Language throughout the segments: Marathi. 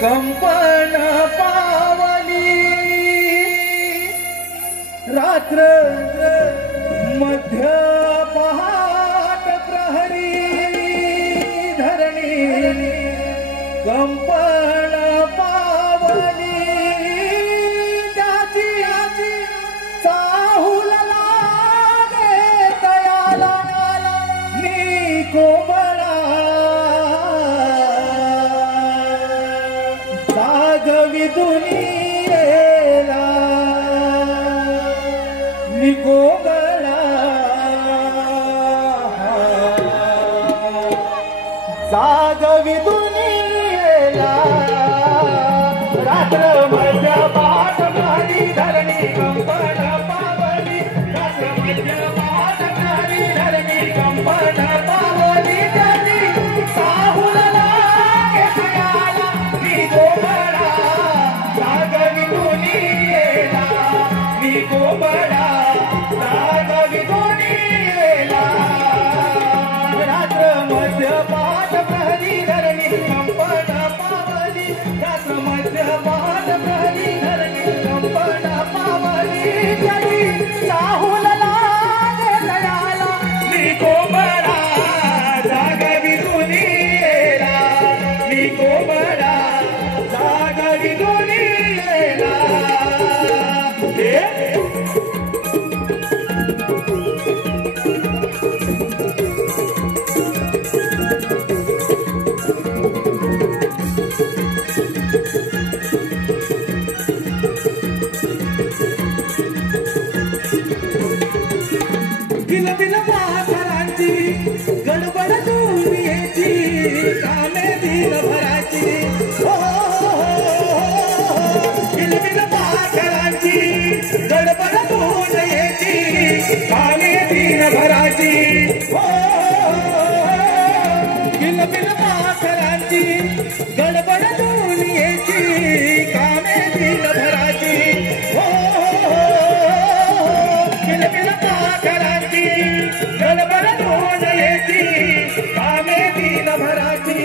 कंपन पावली रात्र मध्य पहाट प्रहरी धरणी कंपन पावली त्याची चाहूल लागे तयाला मी कोमळा जागवी दुनियेला मी कोमळा जागवी दुनियेला रात्र मध्य पहाट प्रहरी धरणी कंपन पावली रात्र मध्य पहाट प्रहरी धरणी कंपन पावली त्याची साहुल लागे तयाला मी कोमळा जागवी दुनियेला मी कोमळा जागवी दुनियेला रात्र मध्य पहाट प्रहरी धरणी कंपन पावली रात्र मध्य पहाट प्रहरी धरणी कंपन पावली त्याची साहुल लागे तयाला मी कोमळा जागवी दुनियेला मी कोमळा जागवी दुनियेला बिल वासरांची गडबड दुनियेची कामे दिनभराची बिल वासरांची गडबड दुनियेची कामे दिनभराची बिल वासरांची गडबड दुनियेची कामे दिनभराची बिल वासरांची गडबड दुनियेची कामे दिनभराची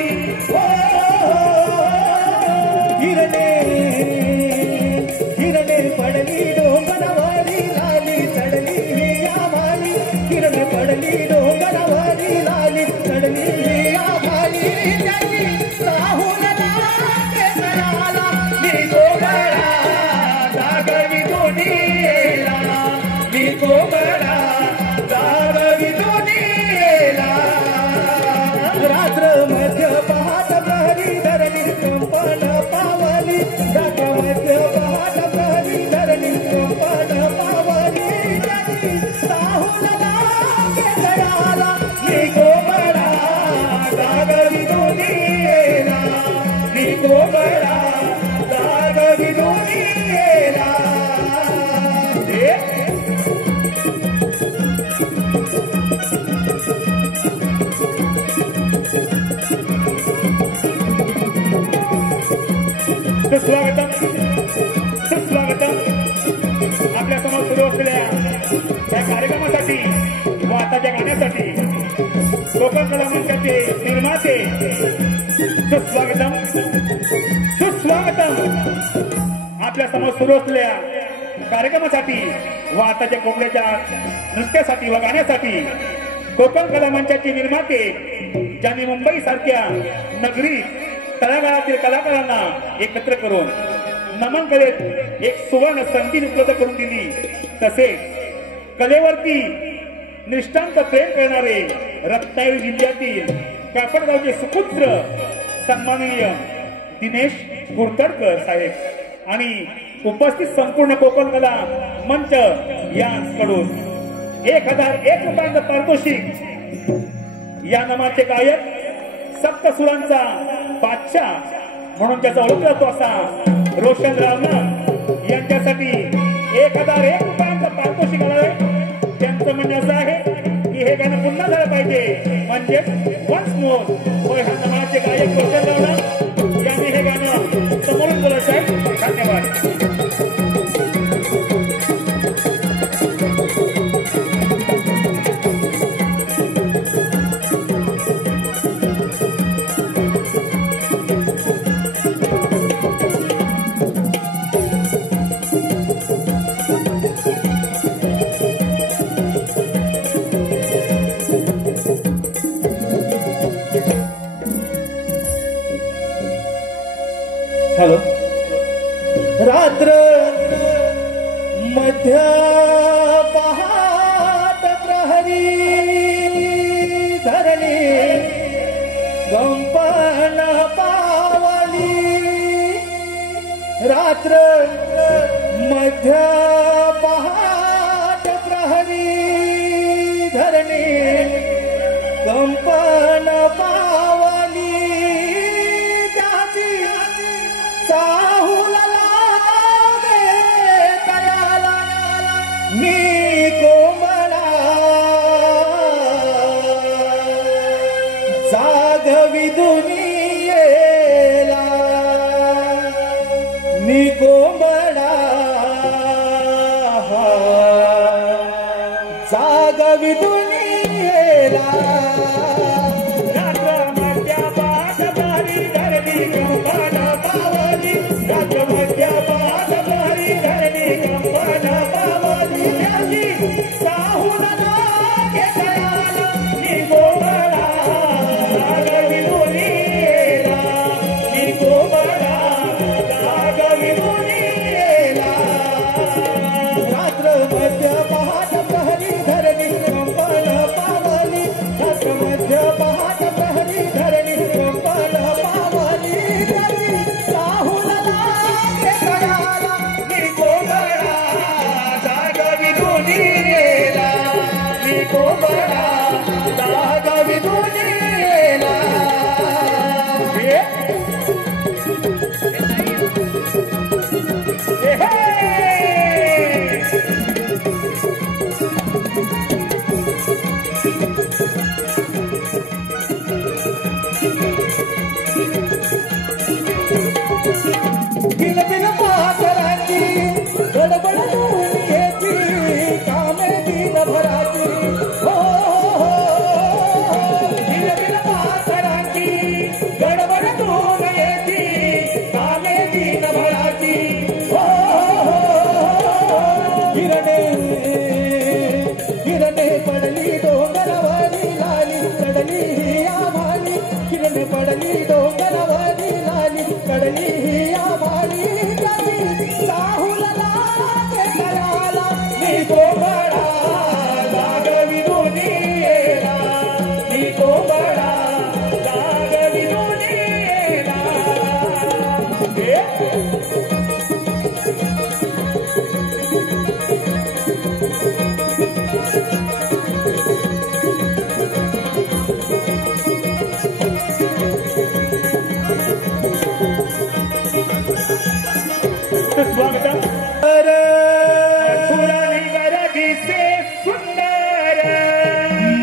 हिरणे हिरणे पडली डोंगरावरी लाली चढली आभाली हिरणे पडली डोंगरावरी लाली चढली आभाली त्याची साहुल लागे तयाला मी कोमळा जागवी दुनियेला मी कोमळा जागवी दुनियेला रात्र मध्य पहाट प्रहरी धरणी कंपन पावली रात्र मध्य पहाट प्रहरी धरणी कंपन पावली त्याची साहुल लागे तयाला मी कोमळा जागवी दुनियेला मी कोमळा जागवी दुनियेला सुस्वागतम सुस्वागतम आपल्या समोर सुरू असलेल्या या कार्यक्रमासाठी व आताच्या गाण्यासाठी कोकण कला मंचाचे निर्माते सुस्वागतम सुस्वागतम आपल्या समोर सुरू असलेल्या कार्यक्रमासाठी व आताच्या कोकणाच्या नृत्यासाठी व गाण्यासाठी कोकण कला मंचाचे निर्माते ज्यांनी मुंबई सारख्या नगरीत तळागाळातील कलाकारांना एकत्र करून नमन कलेत एक सुवर्ण संधी उपलब्ध करून दिली तसेच कलेवरती निष्ठांत प्रेम करणारे रत्नागिरी जिल्ह्यातील कापडगावचे सुपुत्र सन्माननीय दिनेश कुरतडकर साहेब आणि उपस्थित संपूर्ण कोकण कला मंच यांकडून 1001 रुपयांचं पारितोषिक या नामाचे गायक सप्तसुरांचा बादशाह म्हणून त्याचा ओळख जातो असा रोशन रावण यांच्यासाठी 1001 रुपयांचं पारितोषिक आहे। त्यांचं म्हणणं असं आहे की हे गाणं पुन्हा झालं पाहिजे म्हणजे वन्स मोर व ह्या नामाचे गायक रोशन रावण यांनी हे गाणं समोरून बोलत आहे। धन्यवाद। रात्र मध्य पहाट प्रहरी धरणी कंपन पावली त्याची चाहुला लागे तयाला मी कोमळा जागवी दुनियेला मी कोमळा जागवी दुनियेला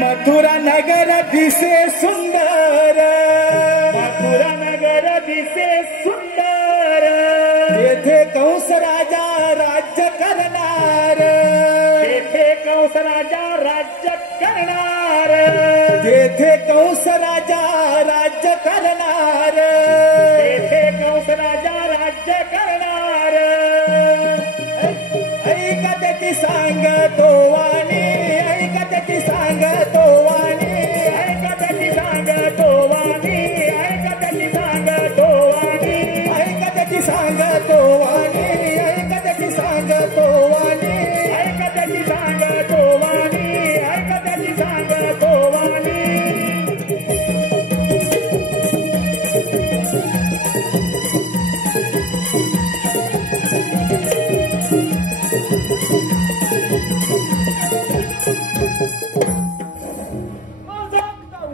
मथुरा नगर दिसे सुंदर मथुरा नगर दिसे सुंदर येथे कंस राजा राज्य करणार तेथे कंस राजा राज्य करणार येथे कंस राजा राज्य करणार तेथे कंस राजा राज्य करणार ऐका त्याची सांगतो वाणी ऐका त्याची सांगतो वाणी ऐका त्याची सांगतो वाणी ऐका त्याची सांगतो वाणी ऐका त्याची सांगतो वाणी ऐका त्याची सांगतो वाणी ऐका त्याची सांगतो वाणी ऐका त्याची सांगतो वाणी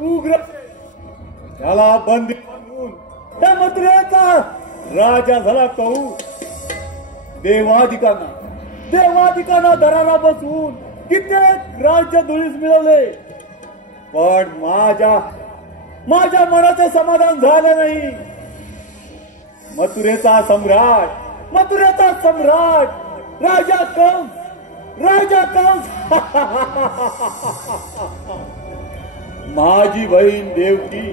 उग्र त्याला बंदी करून त्या मथुरेचा राजा झाला कहू देवाधिकांना दराला बसवून कित्येक राज्य धुळीस मिळवले पण माझ्या मनाचे समाधान झाले नाही. मथुरेचा सम्राट राजा कंस माझी बहीण देवकी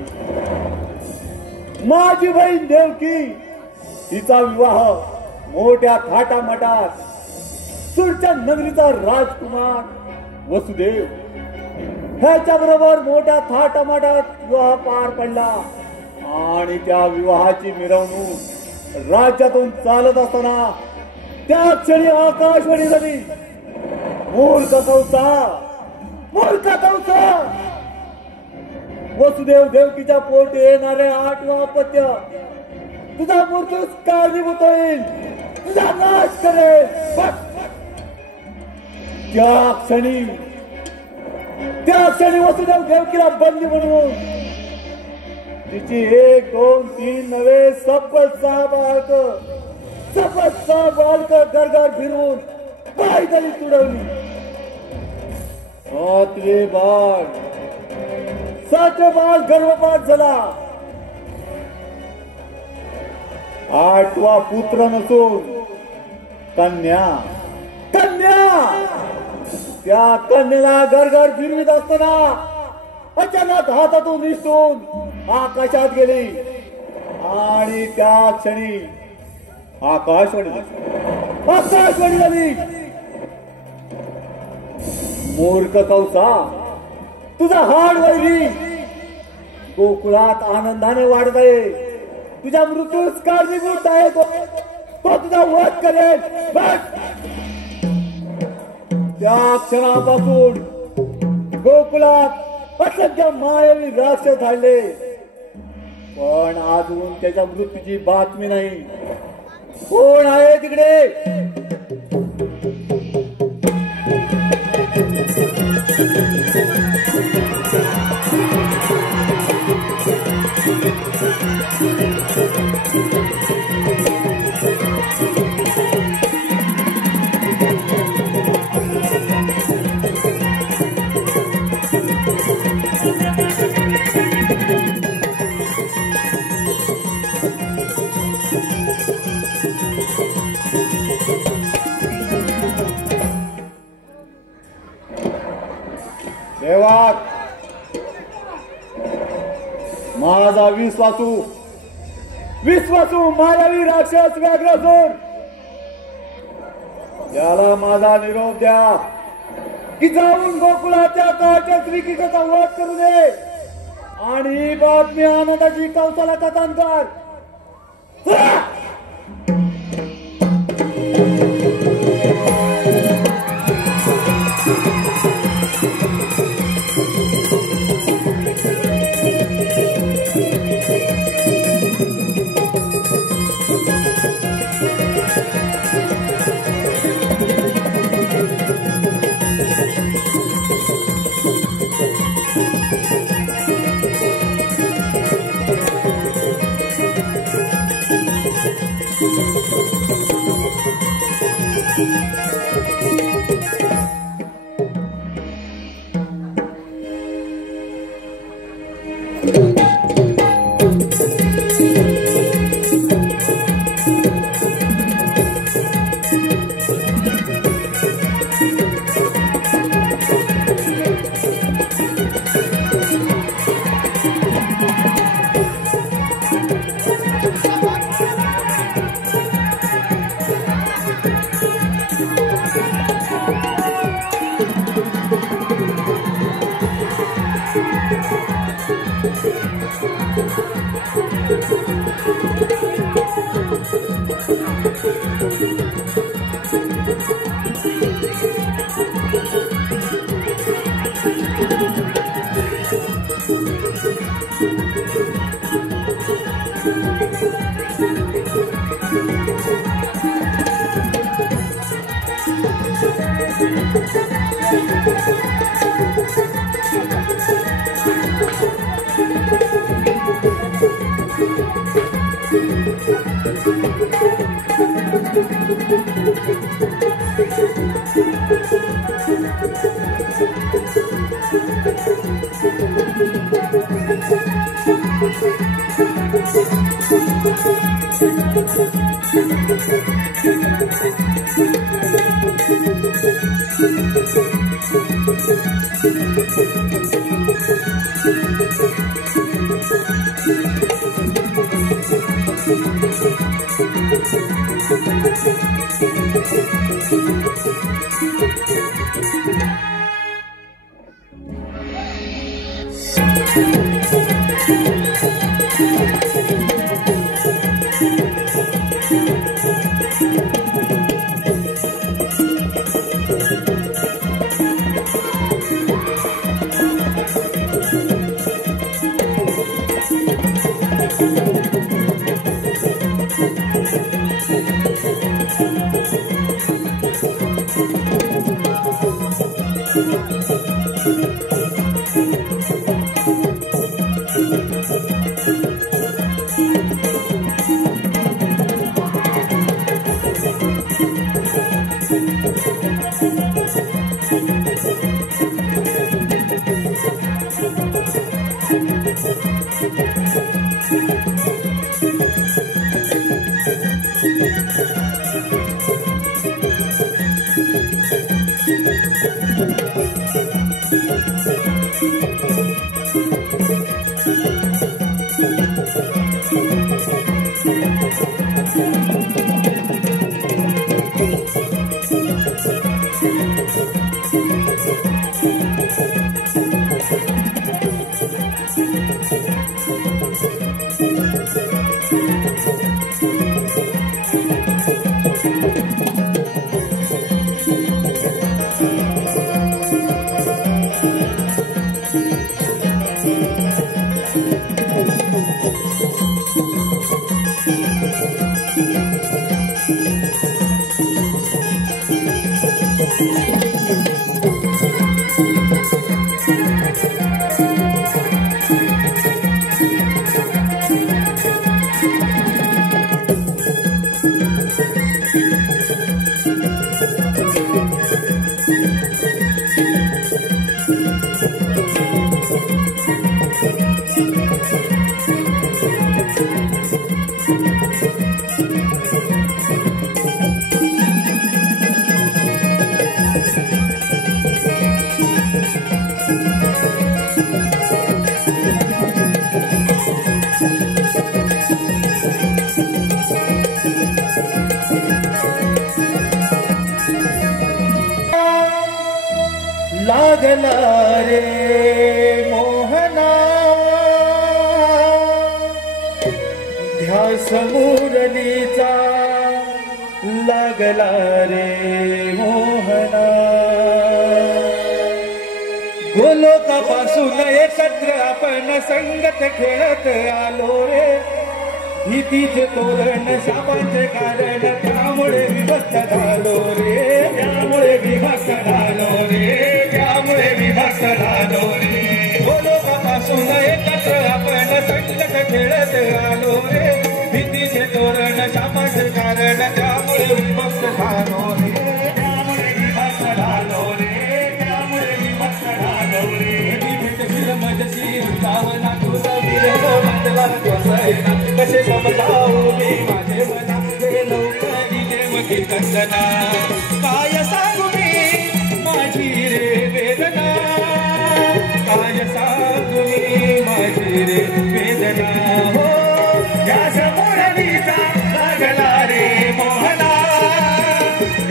तिचा विवाह मोठ्या थाटामाटात सुरच्या नगरीचा राजकुमार वसुदेव ह्याच्या बरोबर मोठ्या थाटामाटात विवाह पार पडला आणि त्या विवाहाची मिरवणूक राज्यातून चालत असताना त्या क्षणी आकाशवाणी झाली, मूर्ख कंसा वसुदेव देवकीच्या पोटी येणारे 8वा अपत्य तुझा मृत्यूच कारणीभूत होईल. तुझा नाश करेल. त्या क्षणी वसुदेव देवकीला बंदी म्हणून तिची 1 2 3 नव्हे सपत 6 बालक गरगर फिरून पायदळी तुडवली. 7वे बाळ गर्भपात झाला. 8वा पुत्र नसून कन्या. त्या कन्याला गरगर फिरवीत असताना अचानक हातातून निसटून आकाशात गेली आणि त्या क्षणी आकाशवाणी झाली. मूर्ख कंसा, तुझा हाड वैरी गोकुळात आनंदाने वाढत आहे. तुझ्या मृत्यूस कारणीभूत आहे. तो तुझा वध करेल. त्या क्षणापासून गोकुळात असंख्य मायावी राक्षस आले, पण अजून त्याच्या मृत्यूची बातमी नाही. कोण आहे तिकडे? देवा, माझा विश्वासू मायावी राक्षस व्याघ्रासूर याला माझा निरोप द्या की जाऊन गोकुळाच्या काळच्या श्रीकृष्णाचा वध करू दे आणि ही बातमी आनंदाची कंसाला कथन कर. लागला रे मोहना ध्यास मुरलीचा लागला रे मोहना गोलोकापासून एकत्र आपण संगत खेळत आलो रे भीतीचे तोरण शापाचे कारण त्यामुळे विभक्त झालो रे त्यामुळे विभक्त झालो रे त्यामुळे विभक्त झालो रे गोलोकापासून एकत्र आपण संकट खेळत आलो रे भीतीचे तोरण शापाचे कारण त्यामुळे विभक्त झालो रे त्यामुळे विभक्त झालो रे त्यामुळे विभक्त झालो रे मजशी गावना तुझा विरह मतला कोसैना कसे समजावू मी माझे मना हे लवकरी देवकी कंगना काय सांगू मी माझी रे वेदना काय सांगू मी माझी रे वेदना हो या समोरलीचा लागला रे मोहना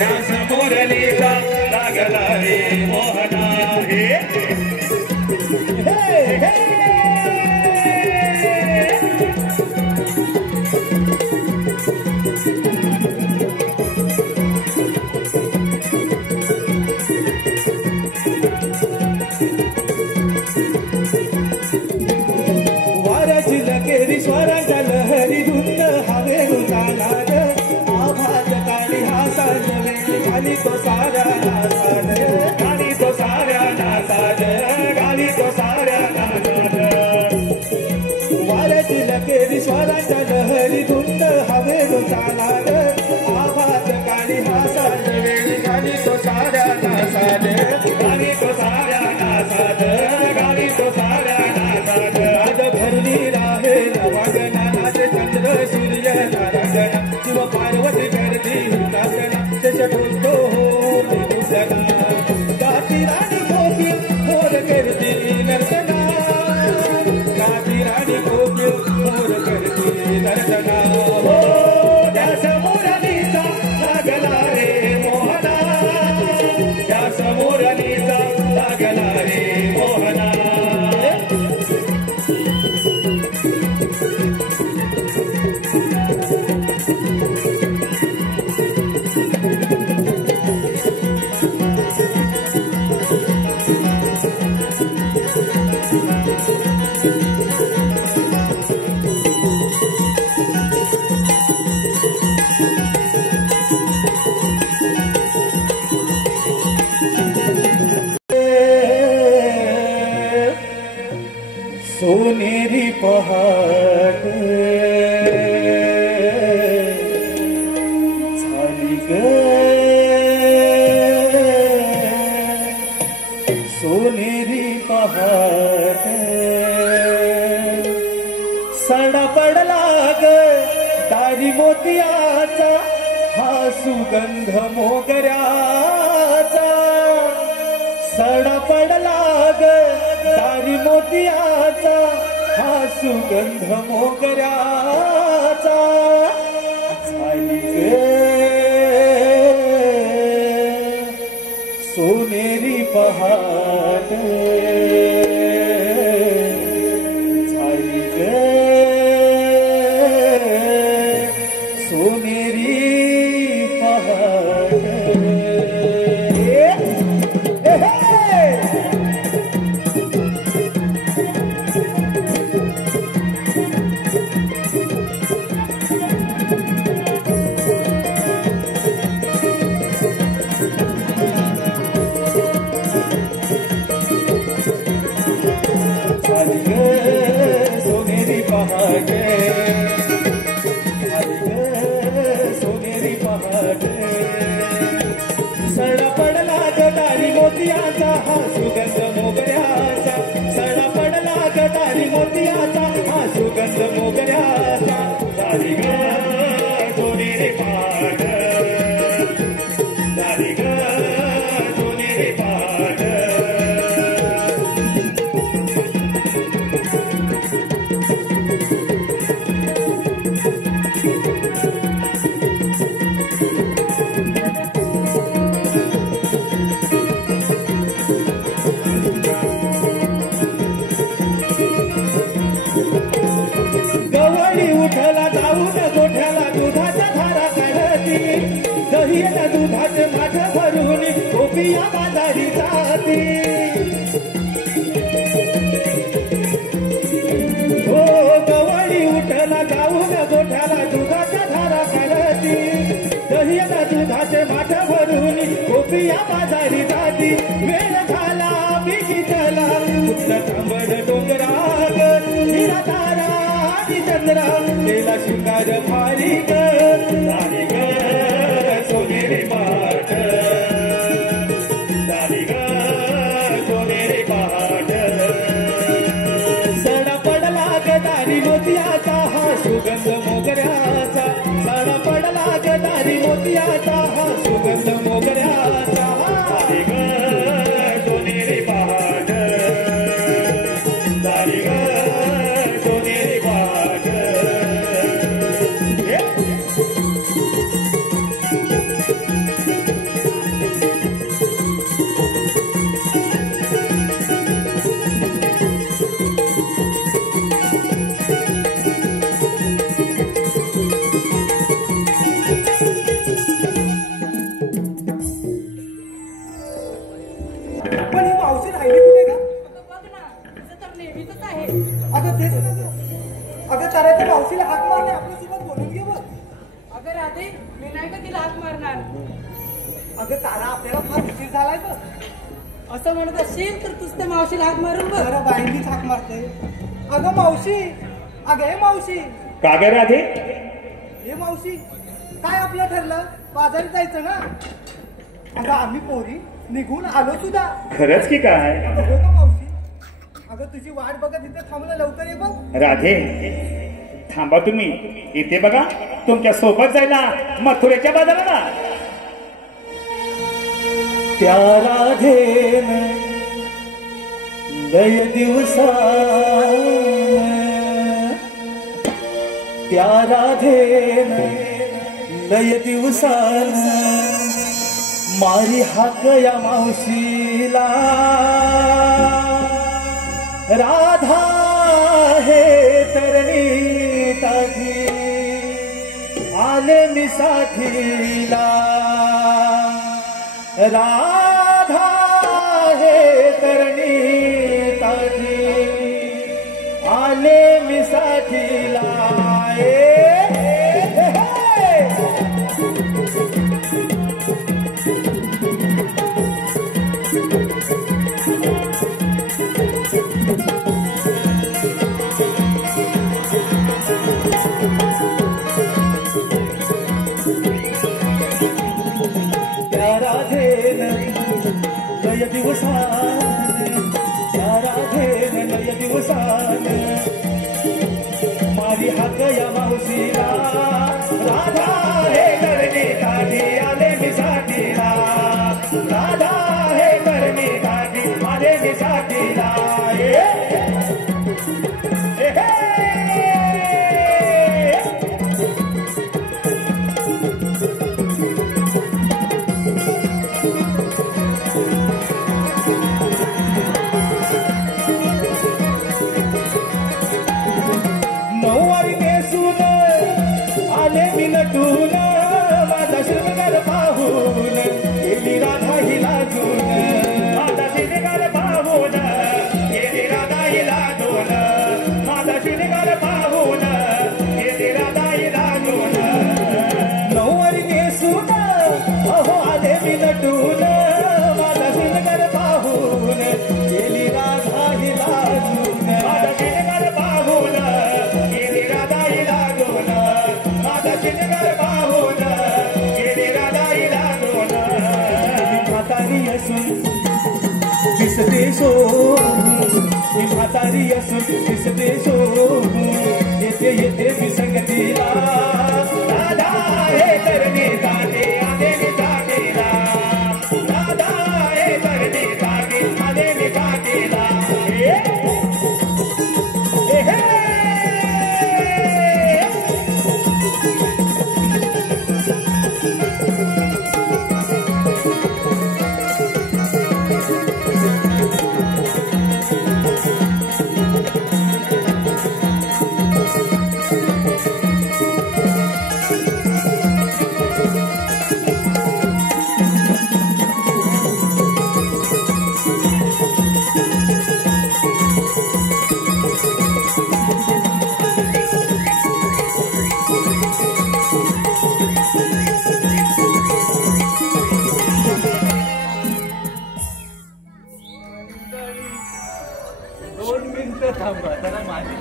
या समोरलीचा लागला रे मोहना वाराची लकेरी स्वराच्या लहरी धुंद हवेरून जाणार आभात काळी हा साजवे खाली तो सारा नासाड खाली तो साऱ्या नासाड खाली तो साऱ्या नासाड वाराची लकेरी स्वराच्या लहरी धुंद हवेरून जाणार आभात काळी हा साजवे खाली तो साऱ्या नासाड खाली तो साऱ्या नासाड खाली तो साऱ्या नासाड आज भरली राहे नवागना नाचे चंद्र सूर्य तारागणा शिव पार्वती करती हुतागणा शश बोलतो हो निरुसना गाती राणी कोकिल मोर करती नर्तना गाती राणी कोकिल मोर करती नर्तना हो त्या समोरलीचा लागला रे मोहना त्या समोरलीचा लागला रे मोहना सोनेरी पहाट झाली ग सोनेरी पहाट सडा पडला ग दारी मोतियाचा हा सुगंध मोगऱ्याचा सडा पडला ग दारी मोतियाचा हा सुगंध मोगऱ्याचा झाली ग सोनेरी पहाट झाली ग सोनेरी पहाट सोनेरी पहाट सोनेरी पहाट सडा पडला गटारी मोतियाचा हा सुगंध मोगऱ्याचा सडा पडला गटारी मोतियाचा हा सुगंध मोगऱ्याचा झाली ग सोनेरी पहाट झाली ग सोनेरी पहाट गवळी उठला जाऊन गोठ्याला दुधाच्या धारा काढती दहीला दुधाचे माठ भरून गोपिया बाजारी जाती हो गवळी उठला जाऊन गोठ्याला दुधाच्या धारा काढती दहीला दुधाचे माठ भरून गोपिया बाजारी जाती वेळ झाला बिगी चला कुठला तांबड डोंगराग हिरा तारा चंद्रा केला शिंगार भारी ग झाली ग सोनेरी पहाट झाली ग सोनेरी पहाट सडा पडला ग दारी मोतियाचा हा सुगंध मोगऱ्याचा सडा पडला ग दारी मोतियाचा हा सुगंध मोगऱ्याचा झाली ग सोनेरी पहाट झाली ग सोनेरी पहाट पण ही मावशी राहिली कुठे का? बघ ना, तुझं तर नेहमीच आहे. अगं तेच ना. अगं ताऱ्याच्या मावशीला हाक मारणे आपल्यासोबत बोलून घे बघ. अगं राधे, मी नाही का तिला हाक मारणार. अगं तारा आपल्याला फार उशीर झालाय बघ. असं म्हणत असशील तर तूच त्या मावशीला हाक मारून बघ. बरं बाईंनीच हाक मारते. अगं मावशी, अगं हे मावशी, का ग राधे? हे मावशी, काय आपलं ठरलं? बाजारात जायचं ना? अगं आम्ही पोरी निघून आलो सुद्धा. खरंच की काय? हो का मावशी? अगं तुझी वाट बघत इथे थांबलं, लवकर ये बघ. राधे थांबा तुम्ही इथे बघा, तुमच्या सोबत जायला मथुरेच्या बाजाराला. त्या राधेन लय दिवसान त्या राधेन लय दिवसान मारी हाक या मावशीला राधा हे तरणी ताठी आले मी साथीला राधा हे तरणी ताठी आले मी साथीला लय दिवसान सोडून मी म्हातारी असून दिसते सोडून येते येते मी संगतीला दादा हे करणे जाते आले मी जातेला दादा हे करणे जाते आले मी जातेला थांबा जरा माझी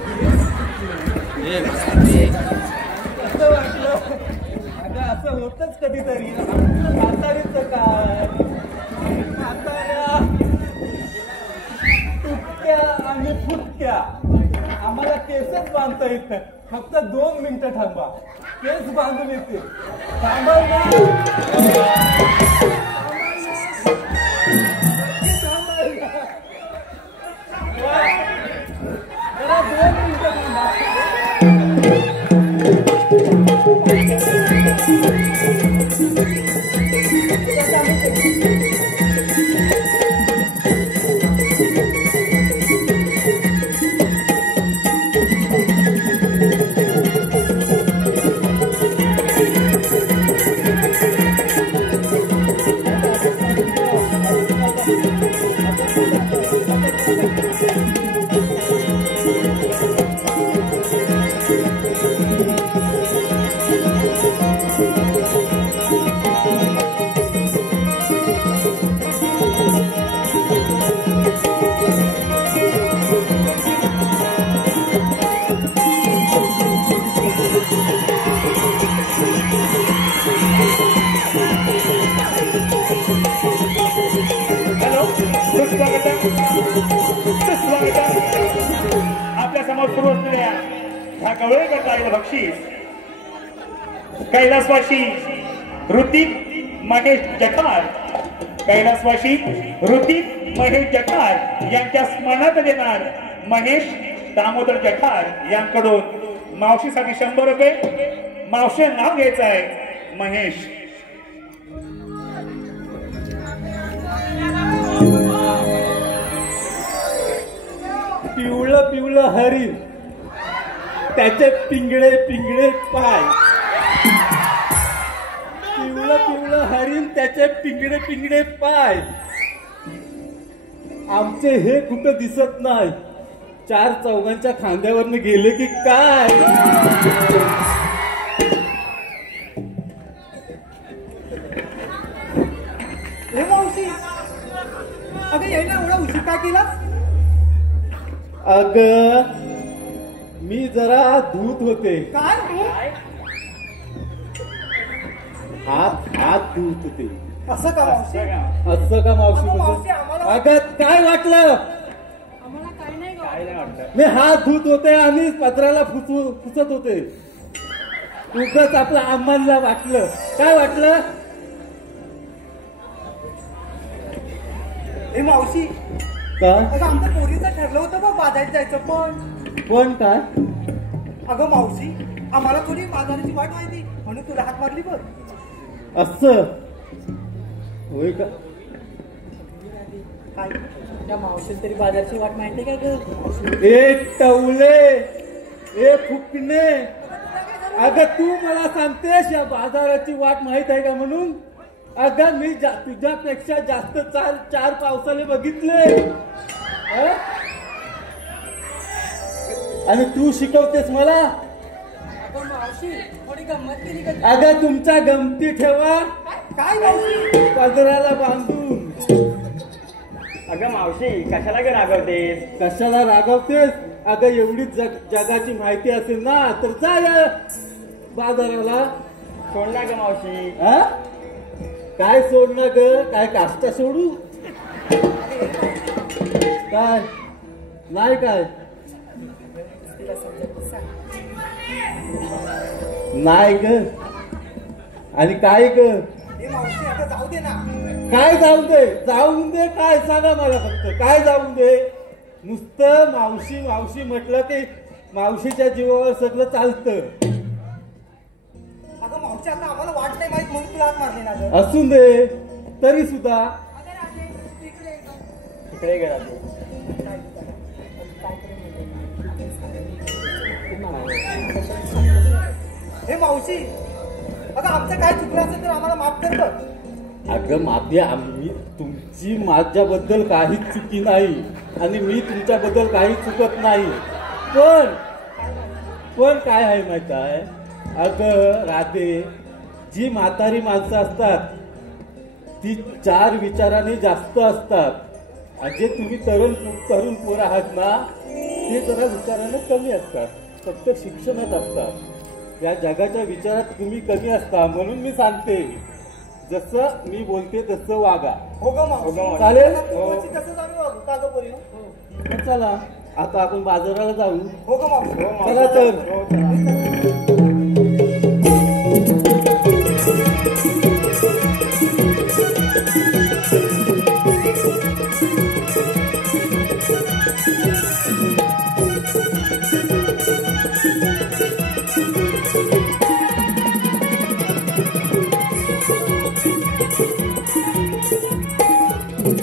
असं वाटलं अगं असं होतच कधीतरी म्हातारीचं काय म्हाताऱ्या तुटक्या आणि फुटक्या आम्हाला केसच बांधता येत नाही फक्त 2 मिनिटं थांबा केस बांधून येते थांबा आपल्या समोर सुरू असलेल्या ह्या गवळेकर बक्षीस कैलासवासी ऋतिक महेश जठार कैलासवासी ऋतिक महेश जठार यांच्या स्मरणात देणार महेश दामोदर जठार यांकडून मावशीसाठी 100 रुपये मावशी नाव घ्यायचं आहे महेश पिवळं पिवळं हरिण त्याचे पिंगळे पिंगळे पाय पिवळं पिवळं हरिण त्याचे पिंगळे पिंगळे पाय आमचे हे कुठं दिसत नाही 4 चौघांच्या खांद्यावरनं गेले की काय हे मावशी अगं यायला एवढा उशीर का केलास अग मी जरा धूत होते काय हात धूत होते असं का मावशी असं का मावशी अगं मावशी, आम्हाला- अगं काय वाटलं आम्हाला काय नाही मी हात धुत होते आणि पत्राला फुसत होते उगाच आपलं आम्हाला वाटलं काय वाटलं हे मावशी का अगं आमच्या पोरीचं ठरलं होतं बघ बाजारात जायचं पण काय अगं मावशी आम्हाला थोडी बाजाराची वाट माहिती म्हणून तुला हात मारली बघ असं होय का काय त्या मावशी तरी बाजारची वाट माहिती काय ग ए टवले ए फुकणे अगं तू मला सांगतेस या बाजाराची वाट माहित आहे का म्हणून अगं मी तुझ्यापेक्षा जास्त 4 पावसाले बघितले आणि तू शिकवतेस मला मावशी थोडी गंमत केली का अगं तुमच्या गमती ठेवा काय मावशी पदराला बांधून अगं मावशी कशाला ग रागवतेस कशाला रागवतेस अगं एवढी जगाची माहिती असेल ना तर जा या बाजाराला सोड ना ग मावशी हा काय सोडणं ग काय काष्टा सोडू काय नाही काय तिला समजत सांग. नाही ग आणि काय ग हे मावशी आता जाऊ दे ना. काय जाऊन दे काय सांगा मला फक्त काय जाऊन दे. नुसतं मावशी मावशी म्हटलं की मावशीच्या जीवावर सगळं चालतं. अगं मावशी आता आम्हाला वाट नाही माहित म्हणून तुला हात मारली ना गं. असून दे तरी सुद्धा इकडे गेला तू. हे मावशी अगं आमचं काय चुकलं असेल तर आम्हाला माफ कर बघ. अगं माफी आम्ही तुमची माझ्याबद्दल काहीच चुकी नाही आणि मी तुमच्याबद्दल काही चुकत नाही. पण काय आहे माहित आहे अगं राधे जी म्हातारी माणसं असतात ती 4 विचाराने जास्त असतात आणि जे तुम्ही तरुण पोर आहात ना ते जरा विचाराने कमी असतात. फक्त शिक्षणात असतात. या जगाच्या विचारात तुम्ही कमी असता म्हणून मी सांगते जसं मी बोलते तसं वागा. हो गं मावशी. चालेल? मावशी तसंच आम्ही वागू का गं पोरी? मग चला आता आपण बाजाराला जाऊ. हो गं मावशी. चला तर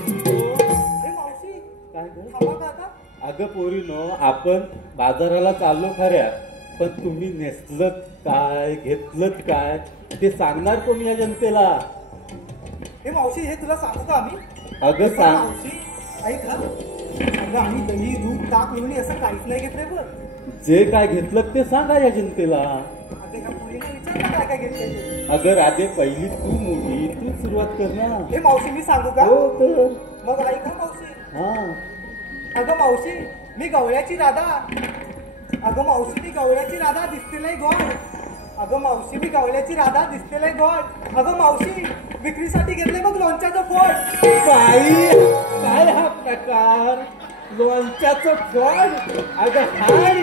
हे मावशी काय गं? थांबा का आता? अगं पोरीनो आपण बाजाराला चाललो खऱ्या पण तुम्ही नेसलत काय घेतलत काय ते सांगणार कोण या जनतेला. हे मावशी हे तुला सांगू का आम्ही? अगं पण सांग मावशी ऐक हा. अगं आम्ही दही दूध ताक मिळून असं काहीच नाही घेतलंय बघ. जे काय घेतलं ते सांगा या जनतेला. आता एका पोरीला विचार ना काय काय घेतलंय. अगं राधे पहिली तू मोठी तू सुरुवात कर ना. हे मावशी मी सांगू का? हो तर मग ऐक हा मावशी. हा अगं मावशी मी गवळ्याची राधा. अगं मावशी मी गवळ्याची राधा दिसतेलय गोड. अगं मावशी मी गवळ्याची राधा दिसतेलय गोड. अगं मावशी विक्रीसाठी घेतले बघ लोणच्याचं फोड. बाई काय हा प्रकार लोणच्याचं फळ. अगं हाय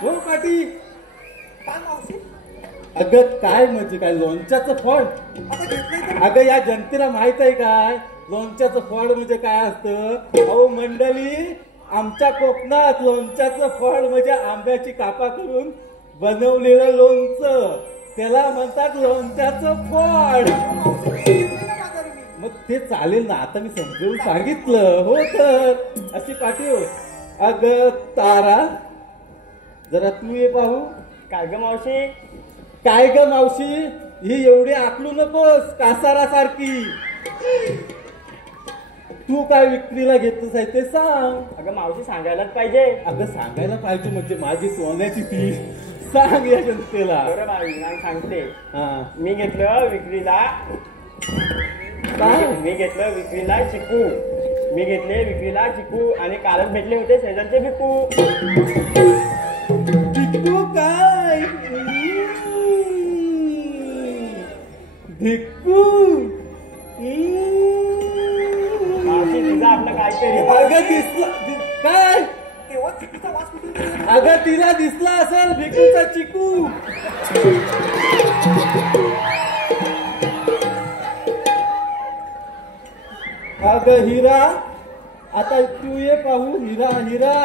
हो पाटी. काय मावशी अगं काय म्हणजे काय लोणच्याचं फळ. आता घेतलंय तर अगं या जनतेला माहित आहे काय लोणच्याचं फळ म्हणजे काय असतं. अहो मंडळी आमच्या कोकणात लोणच्याचं फळ म्हणजे आंब्याची कापा करून बनवलेलं लोणचं त्याला म्हणतात लोणच्याचं फळ. मावशी घेतलंय ना बाजारी मी. मग ते चालेल ना आता मी समजून सांगितलं हो तर अशी पाठीव. अगं तारा जरा तू ये पाहू. काय ग मावशी? काय ग मावशी ही एवढी आकलू नकोस कासारासारखी. तू काय विक्रीला घेतलंस आहे ते सांग. अगं मावशी सांगायलाच पाहिजे. अगं सांगायला पाहिजे म्हणजे माझी सोन्याची ती सांग या जनतेला. बरं बाई नाही सांगते. हा मी घेतलं विक्रीला काय? मी घेतलं विक्रीला चिकू. मी घेतले विक्रीला चिकू आणि कालच भेटले होते शेजारचे भिकू. भिक्कू काय भिक्कू मावशी तुझा आपलं काहीतरी. अगं काय तेव्हा चिकूचा वास कुठून येतो? अगं तिला दिसला असेल भिकूचा चिकू. अगं हिरा आता तू ये पाहू. हिरा हिरा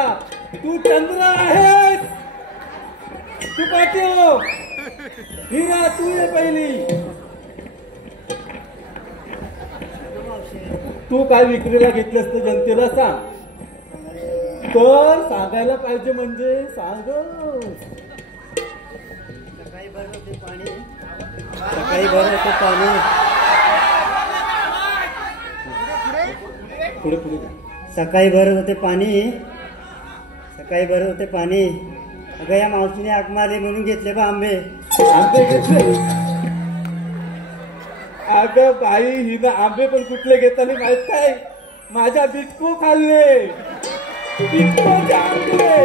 तू चंद्र आहेस. तू पाठव. हिरा तू ये पहिली. तू काय विक्रीला घेतलंस तर जनतेला सांग. तर सांगायला पाहिजे म्हणजे सांग. सकाळी भरत होते पाणी. सकाळी भरत होते पाणी. पुढे पुढे सकाळी भरत होते पाणी. सकाळी भरत होते पाणी. अगं या मावशीने आग मारली म्हणून घेतले बा आंबे. आंबे घेतले. अगं बाई हिनं आंबे पण कुठले घेताना माहित काय माझ्या बिटकू खाल्ले. बिटकूचे आंबे.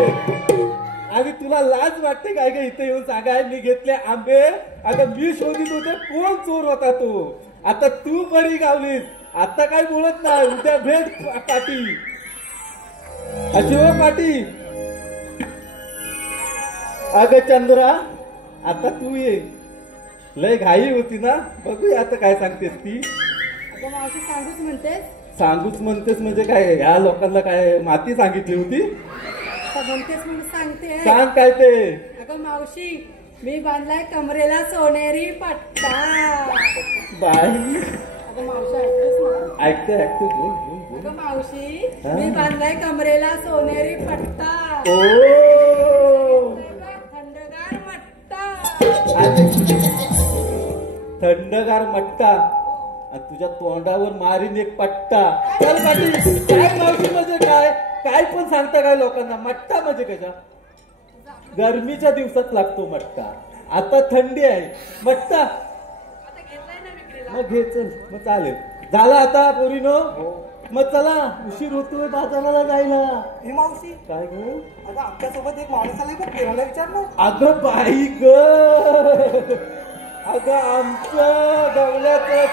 आणि तुला लाज वाटते काय ग इथे येऊन सांगाय मी घेतले आंबे. अगं मी शोधित होते कोण चोर होता तो. आता तू बरी गावलीस. आता काय बोलत नाही उद्या भेट पाटी. अशोक पाटील. अगं चंद्रा, आता तू ये. लय घाई होती ना, बघूया आता काय सांगतेस ती. अगं मावशी सांगूच म्हणतेस. सांगूच म्हणतेस म्हणजे काय, ह्या लोकांना काय माती सांगितली होती? आता म्हणतेस म्हणून सांगते. सांग काय ते. अगं मावशी, मी बांधलाय कमरेला सोनेरी पट्टा. बाई अगं मावशी ऐकतेस ना? ऐकते ऐकते, बोल बोल बोल. अगं मावशी, मी बांधलाय कमरेला सोनेरी पट्टा. ओ थंडगार मट्टा. थंडगार मट्टा आणि तुझ्या तोंडावर मारीन एक पट्टा. चल पाटील, काय मावशी म्हणजे काय, काय पण सांगता काय लोकांना. मट्टा म्हणजे कशा, गरमीच्या दिवसात लागतो मट्टा. आता थंडी आहे, मट्टा आता घेतलाय ना विक्रीला. मग घे, चल मग चालेल. झाला आता पोरीनो, मग चला, उशीर होतोय बाजाराला जायला. हे मावशी, काय ग, अगं आमच्यासोबत एक माणूस आलाय बघ, फिरायला विचारलं. अगं बाई ग, अगं आमचं गवल्याचं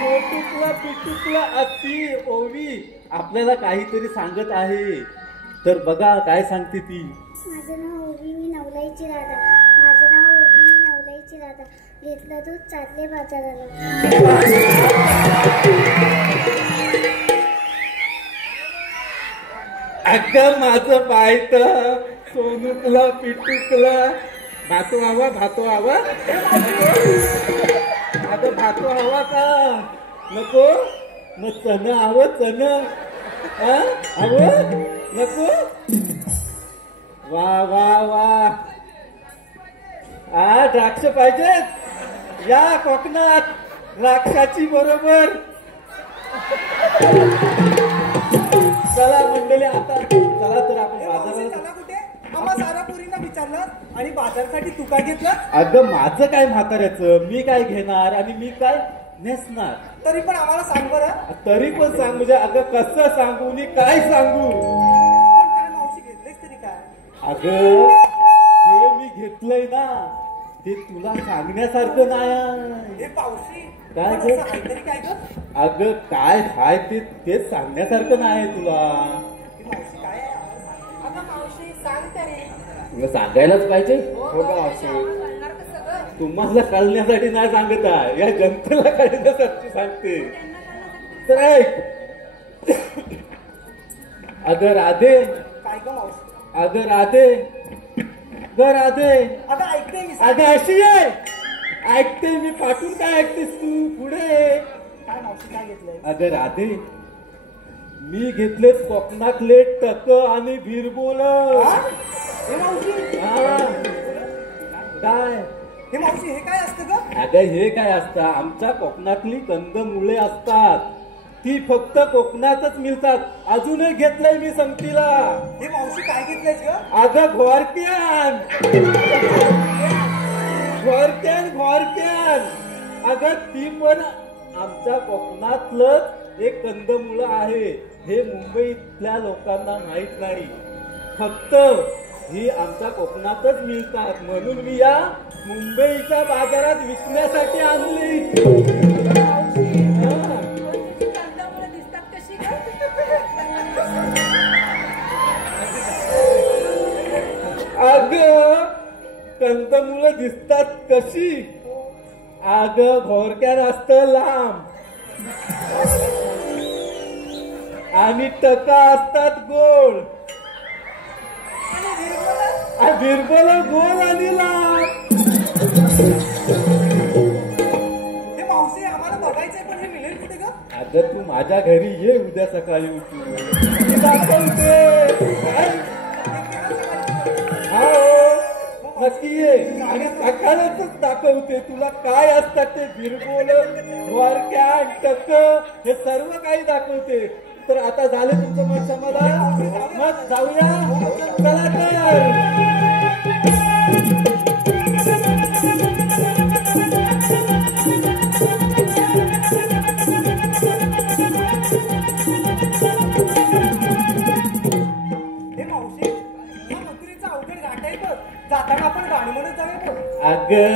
छोटुकला पिटुकला अति ओवी आपल्याला काहीतरी सांगत आहे. तर बघा काय सांगते ती. माझं नाव ओवी, मी नवलाईची राधा. माझं नाव ओवी, मी नवलाईची राधा. घेतलं दूध, चालले बाजाराला. अगं माझं बायत सोनुकला पिटुकला भातो हवा, भातो हवा. अगं भातो हवा का नको, मग चण हवं, चण हवं नको. वा वा वा, द्राक्ष पाहिजेत, या कोकणात द्राक्षाची बरोबर. चला मंडळी, आता चला तर आपण हे मावशी, बाजारात. चला कुठे? आम्हा सारा पोरींना विचारलं आणि बाजारसाठी तू काय घेतलं? अगं माझं काय म्हाताऱ्याचं, मी काय घेणार आणि मी काय नेसणार. तरी पण आम्हाला सांग बरं. तरी पण सांग म्हणजे, अगं कसं सांगू आणि काय सांगू. पण काय मावशी घेतलंयस तरी काय? अगं जे मी घेतलंय ना ते तुला सांगण्यासारखं नाही. हे मावशी, काय पण ग? असं आहे तरी काय ग? अगं काय हाय तेच सांगण्यासारखं नाही तुला. हे मावशी काय आहे? आम्हाला सांग. अगं मावशी, सांग तरी. मग सांगायलाच पाहिजे. हो गं मावशी, आम्हाला कळणार कसं गं? तुम्हाला कळण्यासाठी नाही सांगत आहे, या जनतेला कळण्यासाठी सांगते. त्यांना कळणार तर ऐक. अगं राधे, काय ग मावशी? अगं राधे, ग राधे, अगं ऐकते मी. अगं अशी आहे. ऐकते मी, पाठून काय ऐकतेस तू, पुढे. काय मावशी काय घेतलंय? अगं राधे, मी घेतले कोकणातले टक आणि भिरबोल. हा? हे मावशी, काय हे मावशी, हे काय असतं ग? अगं हे काय असतं, आमच्या कोकणातली कंदमुळे असतात, ती फक्त कोकणातच मिळतात. अजूनही घेतलंय मी संगतीला. हे मावशी काय घेतलंयस ग? अगं घोरक्यान, घोरक्यान, घोरक्यान. अगं ती पण आमच्या कोकणातलंच एक कंदमुळ आहे. हे मुंबईतल्या लोकांना माहित नाही, फक्त ही आमच्या कोकणातच मिळतात. म्हणून मी या मुंबईच्या बाजारात विकण्यासाठी आणली. कंदमुळं दिसतात कशी गं? अगं कंदमुळं दिसतात कशी, अगं घोरक्यान असतं लांब आणि टका असतात गोल. भिरबोल गोल आणि लांब. हे मावशी, आम्हाला बघायचंय, पण हे मिळेल कुठे ग? अगं तू माझ्या घरी ये उद्या सकाळी उठून, मी दाखवते. काय? हो नक्की ये, आणि सकाळच दाखवते तुला काय असतात ते भिरबोल, घोरक्या, टक, हे सर्व काही दाखवते. तर आता झालं तुमचं मत समाधान, मग जाऊया. चला तर. हे मावशी, हा मथुरेचा अवघड घाट आहे बघ. जाताना आपण गाणी म्हणत जाऊया बघ. अगं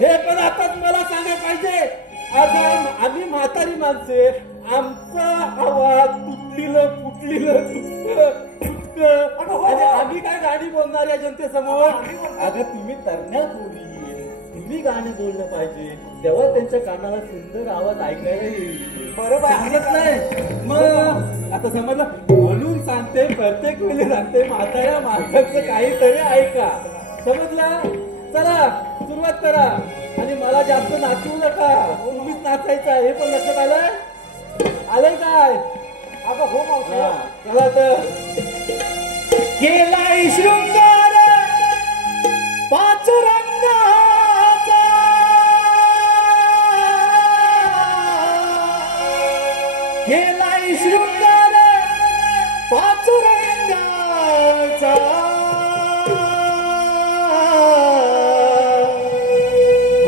हे पण आताच मला सांगायला पाहिजे. अगं आम्ही म्हातारी माणसे, फुटलेलं आणि आम्ही काय गाणी बोलणार या जनतेसमोर? अगं तुम्ही तरण्या बोली, तुम्ही गाणं बोललं पाहिजे, तेव्हा त्यांच्या कानाला सुंदर आवाज ऐकायला येईल. बरोबर समजत नाही मग आता समजलं म्हणून सांगते, प्रत्येक वेळी सांगते, म्हाताऱ्या माणसाचं काहीतरी ऐका. समजला? चला सुरुवात करा आणि मला जास्त नाचवू नका, तुम्हीच नाचायचं आहे हे पण लक्षात आलंय काय? अगं हो मावशी. चला तर केलाय शृंगार पाच रंगाचा, केलाय शृंगार पाच रंगाचा,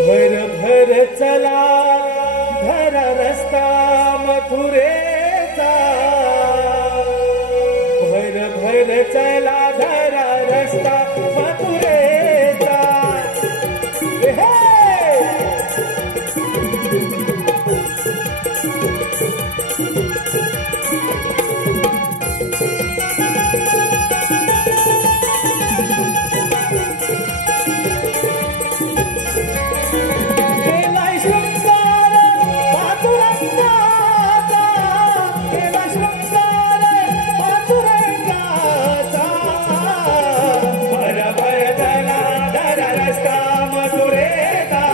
भर भर चला धरा रस्ता मथुरेचा, भर भर चला धरा रस्ता मथुरेचा. हे केलाय शृंगार पाचुरंगाचा, केलाय शृंगार पाचुरंगाचा, भर भर चला धरा रस्ता मथुरेचा,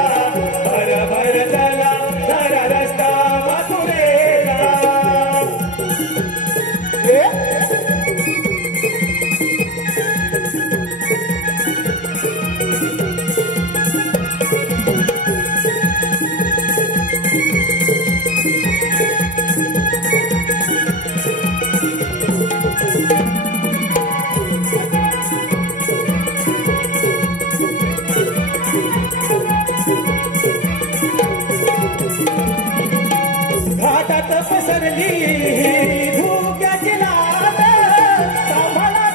भर भर चला धरा रस्ता मथुरेचा. घाटात पसरली धुक्याची लाट, सांभाळा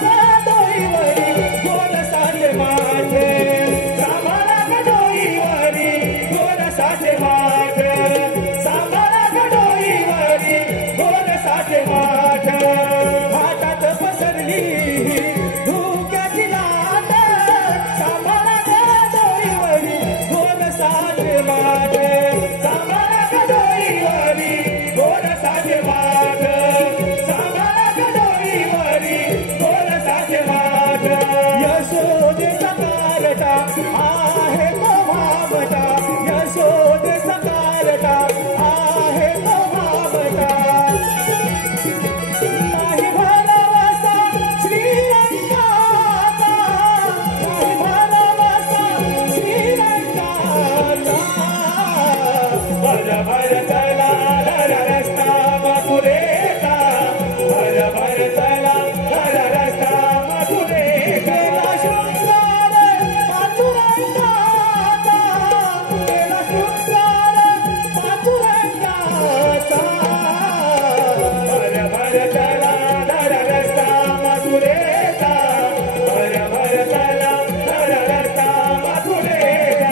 डोईवरी गोल साचे माठ, सांभाळा डोईवरी गोल साचे माठ, सांभाळा डोईवरी गोल साचे माठ. घाटात पसरली धुक्याची लाट, सांभाळा डोईवरी गोल साचे माठ, सांभाळा डोईवरी गोल साचे माठ, सांभाळा डोईवरी गोल साचे माठ. यशोदेचा कारटा आहे तो भामटा, यशोदेचा कारटा आहे तो भामटा, नाही भरवसा श्रीरंगाचा, नाही भरवसा श्रीरंगाचा. भर भर चला धरा रस्ता मथुरेचा, भर भर चला धरा रस्ता मथुरेचा. केला शृंगार पाचुरंगाचा, केला शृंगार पाचुरंगाचा, भर भर चला धरा रस्ता मथुरेचा, भर भर चला धरा रस्ता मथुरेचा.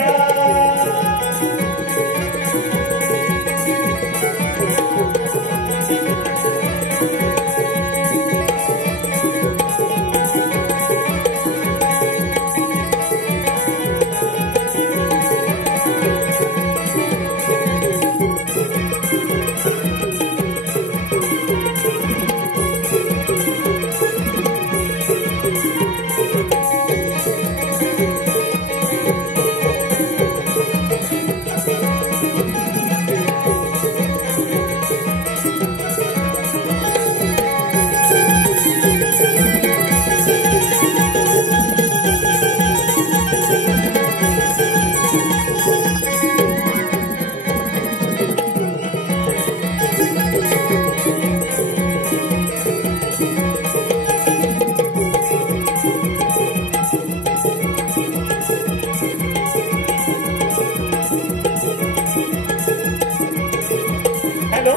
हॅलो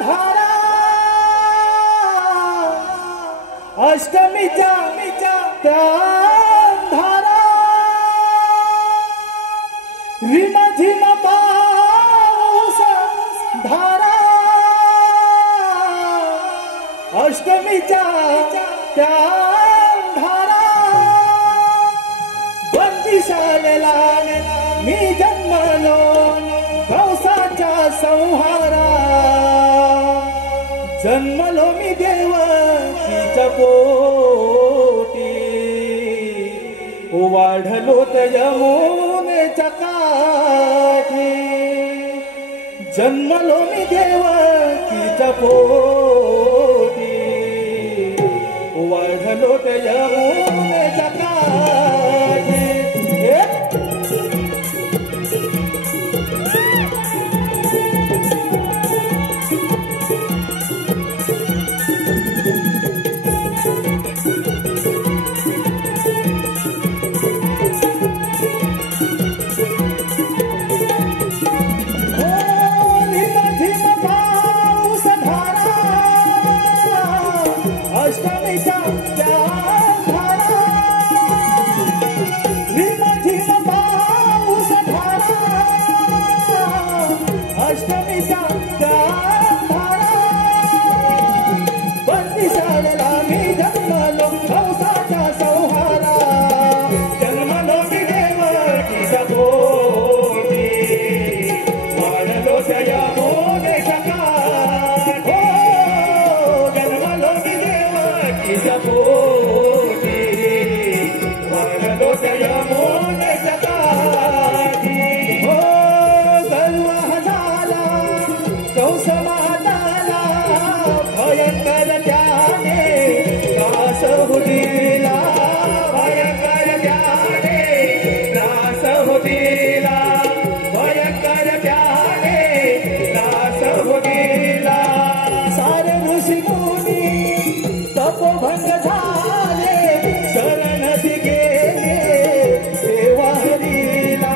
धारा अष्टमीच्या त्या धारा, रिम झिम पाऊस धारा, अष्टमीच्या त्या धारा बंदिशालेला मी जन्मलो कंसाच्या संहारा जन्मलो मी देवकीच्या पोटी वाढलो त यमुनेच्या काठी जन्मलो मी देवकीच्या पोटी वाढलो त यमुनेच्या काठी अष्टमीच्या त्या धारा झिम पाऊस धारा अष्टमीच्या त्या धारा बंदिशालेला मी जन्मलो कंसाच्या संहारा जन्मलो मी देवकीच्या पोटी वाढलो त्या यमुनेच्या काठी जन्मलो मी देवकीच्या पोटी वाढलो त्या यमुनेच्या काठी गर्व झाला कंस माताला भयंकर त्याने त्रास होतीला भयंकर त्याने त्रास होतीला भयंकर त्याने त्रास होतीला सारे ऋषी मुनी तपोभंग झाले शरणती गेले देवा हरीला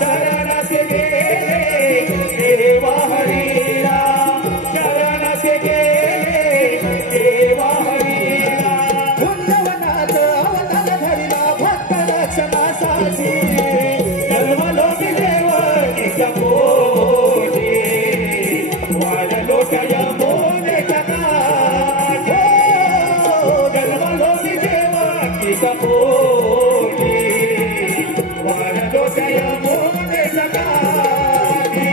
शरणती गेले देवा हरीला शरणती गेले देवा हरीला वृंदावनात अवतार धरिला भक्त रक्षणासाठी जन्मलो मी देवकीच्या पोटी वाढलो त्या यमुनेच्या काठी जन्मलो मी देवकीच्या पोटी वाढलो त्या यमुनेच्या काठी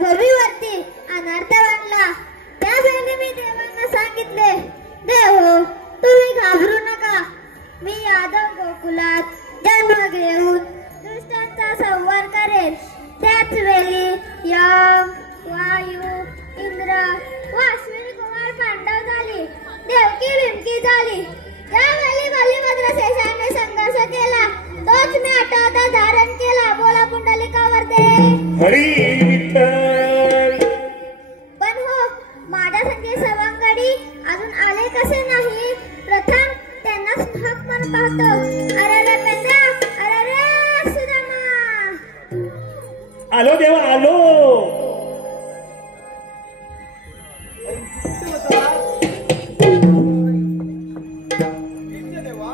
भूमीवरती अनर्थ वाढला त्यावेळी मी देवांना सांगितले देव तुम्ही घाबरू नका मी यादव गोकुलात जन्म घेऊन दुष्टांचा संहार करेन त्याच वेळी यम वायू इंद्र व अश्विनी कुमार पांडव झाली देवकी भीमकी झाली त्यावेळी बलिभद्र शेषाने संघर्ष केला तोच मी आठवता धारण केला बोला पुंडलिकावरती हरी विठ्ठल पण हो माझ्या संगे सवंगडी अजून आले कसे नाही प्रथम त्यांना हक म्हणून पाहतो अरे रे पेंद्या अरे रे सुदामा आलो देवा आलो देवा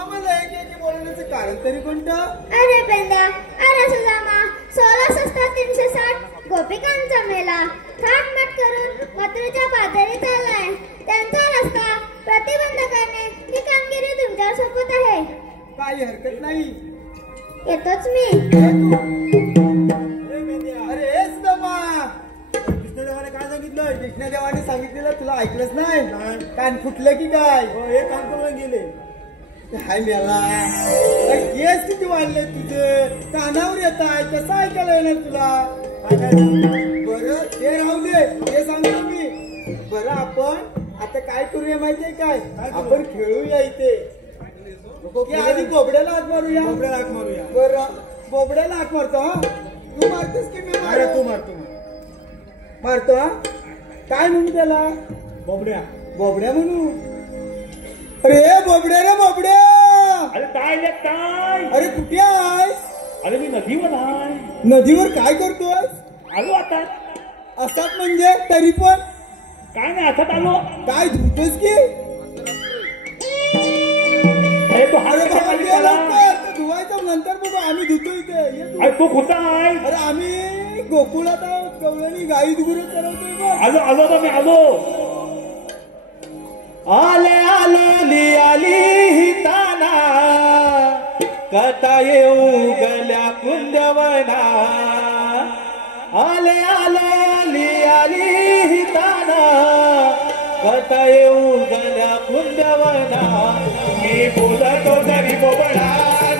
आम्हाला एक बोलण्याचं कारण तरी कोणतं अरे पेंद्या अरे सुदामा 16,360 गोपिकांचा मेला थाटमाट करून मथुरेच्या पादरी चाललाय त्यांचा रस्ता प्रतिबंध करणे ही कामगिरी तुमच्यावर सोपत आहे काही हरकत नाही येतोच मी अरे सुदामा कृष्णदेवाने काय सांगितलं कृष्णदेवाने सांगितलेलं तुला ऐकलंच नाही कान फुटलं की काय हे कान करून गेले काय मेला केस किती वाढले तुझे कानावर येत आहे कसं ऐकायला येणार तुला बरं ते राहू दे ते सांगतो मी बरं आपण आता काय करूया माहितीये काय आपण खेळूया इथे की आधी बोबड्याला हात मारूया बोबड्याला हात मारूया बरं बोबड्याला हात मारतो हा तू मारतोस की मी तू मारतो हा काय म्हणू त्याला बोबड्या बोबड्या म्हणू अरे बोबड्या रे बोबड्या अरे काय रे काय अरे कुठे आहेस अरे मी नदीवर आहे नदीवर काय करतोय आलो आता असतात म्हणजे तरी पण काय नाही असत आलो. काय धुतोस की अरे तू हात अरे कसा बाबा, काढली ये त्याला? लवकर. ते धुवायचं नंतर बघू आम्ही धुतो इथे ये तू. अरे तू कुठं आहे? अरे आम्ही गोकुळात आहोत कवळणी गाई गुरु चरवतोय बघ. आलो आलो तर मी आलो. आले आली आली ही ताना कथा येऊ गल्या कुंदवना आले आली आली ही ताना कथा येऊ गल्या कुंदवना मी बोलतो तरी बोबडा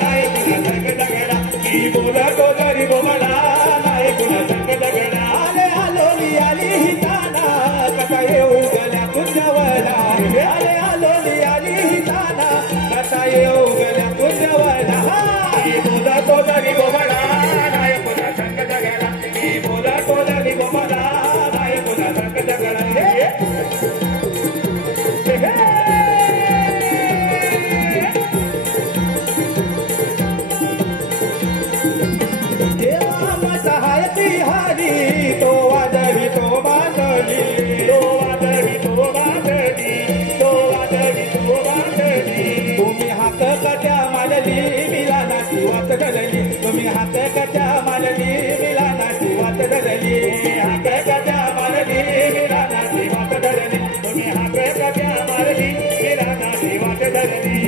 नाही कुणा संग दगडा. मी बोलतो तरी बोबडा नाही कुणा संग दगडा. आले आली ही ताना कथा येऊ गल्या कुंदवना आले आली ही ताना कथा येऊ गल्या कुंदवना मी बोलतो तरी बोबडा नाही कुणा संग दगडा. मी बोलतो तरी बोबडा नाही कुणा संग दगडा. देवा सहायती हारी तो वादळी तो बांधली तो वादळी तो बांधली तो वादळी तो बांधली. तुम्ही हात कट्या मालली मिलानाची वात घडली तुम्ही हात कट्या मालली मिलानाची वात घडली हात कट्या मारली मिरानाची वाट धरली. तुम्ही हात कट्या मारली मिरानाची वाट धरली.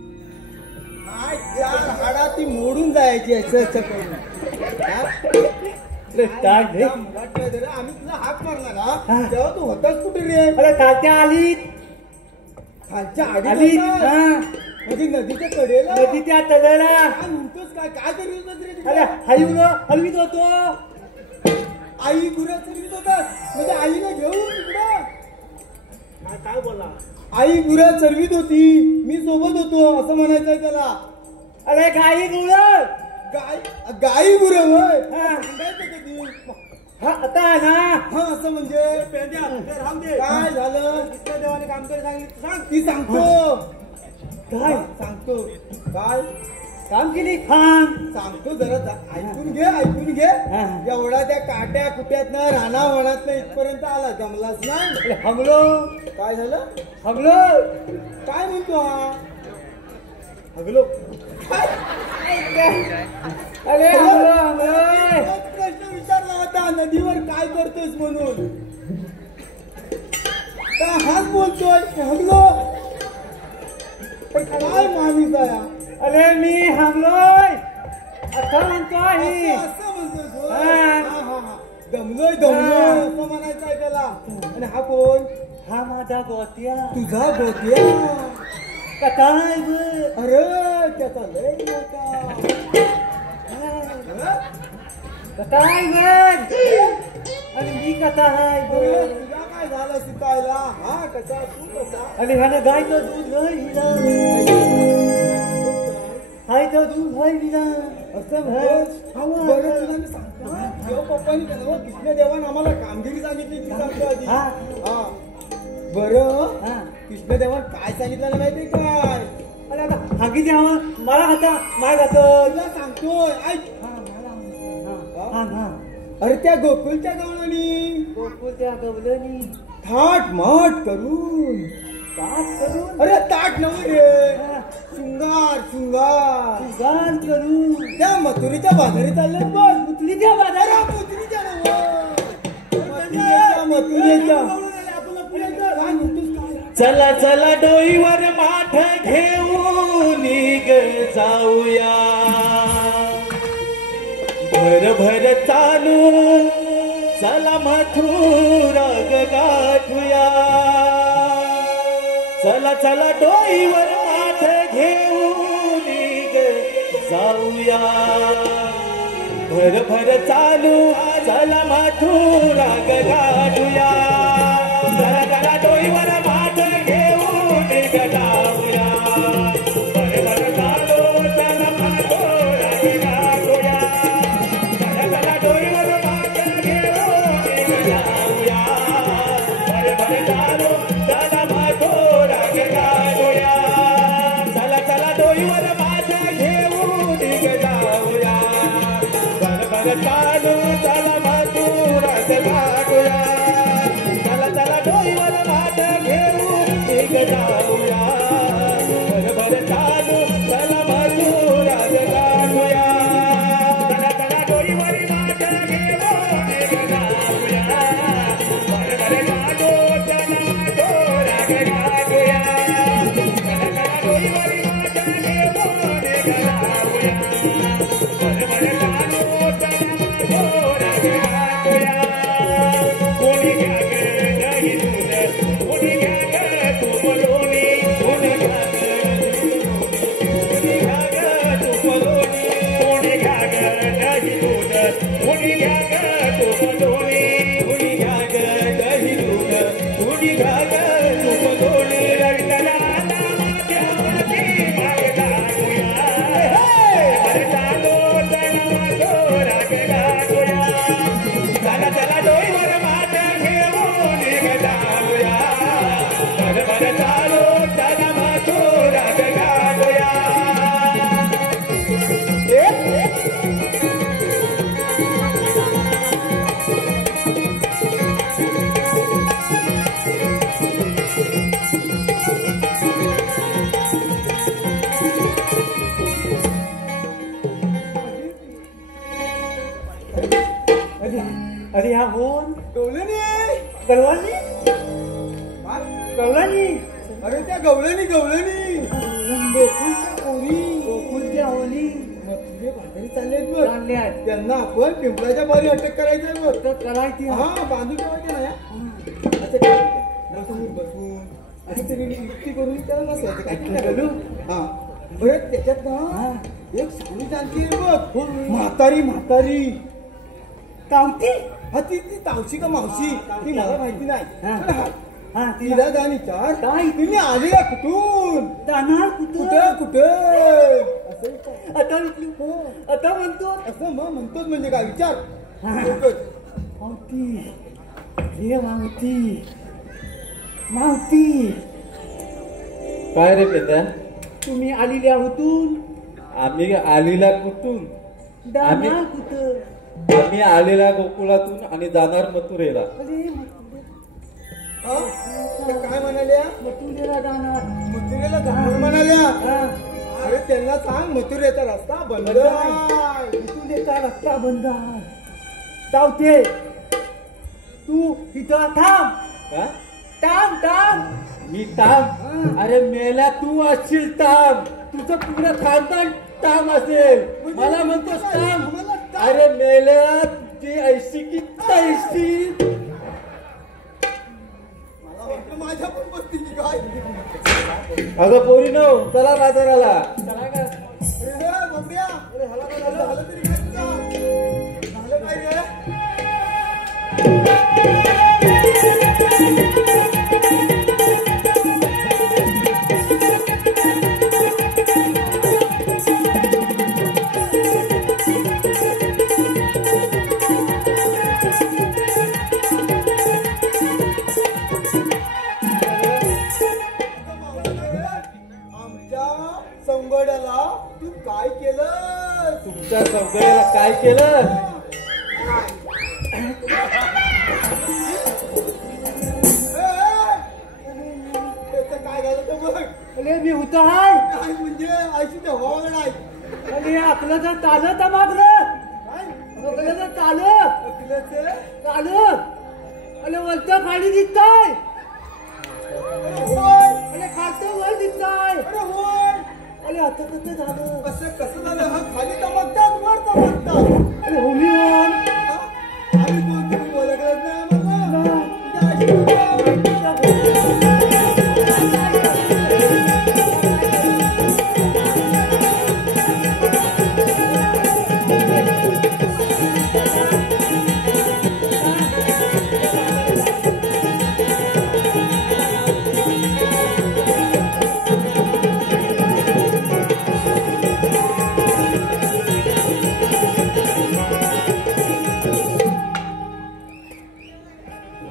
काय चार हाडा ती मोडून जायची असं करून हा? काय रे? वाटलं रे, आम्ही तुला हाक मारला ना तेव्हा तू होतास कुठे रे? अरे कालच्या आली खालच्या आली आडी म्हणजे नदीच्या कडेला नदी त्या तळेला काय म्हणतोस काय काय करीत होतास रे तिकडे? अरे हलवीत होतो आई गुरं चरवीत होतास म्हणजे आईला घेऊन तिकडं काय बोला आई गुरं चरवीत होती मी सोबत होतो असं म्हणायचंय त्याला. अरे गाई गुळ गाई गुरं होय हा. सांगायचं कधी हा आता ना हा असं म्हणजे काय झालं देवाने काम कर सांगितलं सांग ती सांगतो काय सांगतो काय काम केली खान सांगतो जरा ऐकून घे हा. एवढा त्या काट्या कुट्यातनं राणा वनातनं इथपर्यंत आला जमलाच नाही. हगलो काय झालं हगलो काय म्हणतो हा हगलो अरे हगलो तोच प्रश्न विचारला होता नदीवर काय करतोस म्हणून का हाच बोलतोय हगलो पण काय माणूस आहे अरे मी हगलोय असं म्हणतोय असं म्हणतोय तो. हा. हा, हा, हा. दमलोय असं म्हणायचं आहे त्याला. आणि हा कोण हा माझा गोत्या तुझा गोत्या काय अरे त्याचा लय मोठा काय बर आणि मी कसा आहे अरे, तुला काय झालं शिकायला हा कसा तू कसा आणि ह्यानं गायचं दूध नाही हिला हायचं दूध आहे हिला असं बरं तुला मी सांगतो देवपप्पांनी कृष्णदेवानं आम्हाला कामगिरी सांगितली ती सांगतो आधी. हा. हा बरं हा. कृष्णदेवान काय सांगितलं माहितीये काय अरे आता हागी द्यावा मला खाता माय खातं तुला सांगतोय ऐक हा हा अरे त्या गोकुलच्या गवळणी गोकुळच्या गवलनी थाट माट करून ताट करून अरे ताट नव्हे रे शृंगार गान करून त्या मथुरीच्या बाजारी चालले बघ मुतलीच्या बाजारात मथुरीच्या मथुरीच्या काय म्हणतोस काय? चला चला डोईवर माठ घेऊन जाऊया भर भर चालू चला मथुरा गाठूया चला चला डोईवर माठ घेऊन जाऊया भर भर चालू चला मथुरा गाठूया चला चला डोईवर माठ घेऊन जाऊया भर भर चालू चला मथुरा गाठूया चला भर चालू चला मथुरात गाठूया चला चला डोईवर माठ घेऊन एक जाऊया भर चालू चला मथुरात गाठूया चला चला डोईवर माठ घेऊन एक जाऊया भर चालू चला मथुरात गाठूया चला चला डोईवर माठ घेऊन एक जाऊया भर चालू चला मथुरात गाठूया कोणी घ्या ग दही दूध कोणी घ्या ग तूप लोणी कोणी घ्या कोणी घ्या ग दही दूध कोणी घ्या ग तूप लोणी कुणी घ्या ग दही दूध कुणी घ्या ग तूप लोणी चला आता माथ्यावरती माग टाकूया भर चालू चला मथुरात गाठूया चला चला डोईवर माठ घेऊन एक जाऊया भर चालू चला मथुरात गाठूया अरे हा कोण गवळणी गलवानी गवळणी अरे त्या गवळणी गोकुळच्या पोरी गोकुळच्या ओली तुझे भाकरी चाललेत बघ चालले आहेत त्यांना आपण पिंपळाच्या बारी अटक करायचं बघ तर करायची हा बांधून ठेवायचे ना असं काय बसून असं तरी युक्ती करून त्याला नसायचं काय घालू? हा बरं त्याच्यात ना एक सोनी जानकी आहे बघ म्हातारी कावती हा ती तावशी का मावशी ती मला माहिती नाही हा. पण हा, हा तिला जाणी चार काय? तुम्ही आले का कुठून जाणार कुठं कुठं असं काय? आता विचारली. आता म्हणतो असं मग म्हणतोच म्हणजे काय विचार हा. एकच. मावती हे मावती काय रे पेद्या तुम्ही आलेल्या होतून आम्ही आलेला कुठून जाणार कुठं आम्ही आलेला गोकुळातून आणि जाणार मथुरेला अरे हा? त्या काय म्हणाल्या मथुरेला जाणार मथुरेला जाणार म्हणाल्या हा. अरे त्यांना सांग मथुरेचा रस्ता बंद आहे. मथुरेचा रस्ता बंद आहे चावते तू इथं थांब का? थांब मी ताम अरे मेला तू असशील ताम तुझं पुरं खानदान ताम असेल मला म्हणतोस ताम अरे मेल्या तुझी ऐशी की तैशी मला वाटलं माझ्या पण बसतील काय अगं पोरीनो चला बाजाराला अरे बंब्या अरे ह्याला काय झालं तरी काय तुझं? झालं काय रे आमच्या संगड्याला तू काय केलं तुमच्या सगळ्याला काय केलं त्याचं काय झालं तर बघ अरे मी होतो हाय काय म्हणजे आयशी हवा नाही अरे आपलं जर चालत तर मागलं काय आपलं जर चालत अखिलाचे चालत अरे वरचं खाली दिसताय अरे होय अरे खालचं वर दिसताय अरे होय अरे आता कसं झालं कसं झालं हा खाली चमकतात वर चमकतात अरे होली वर हा? आम्ही कोणतरी ओळखलंच नाही आम्हाला तुझ्या आईशी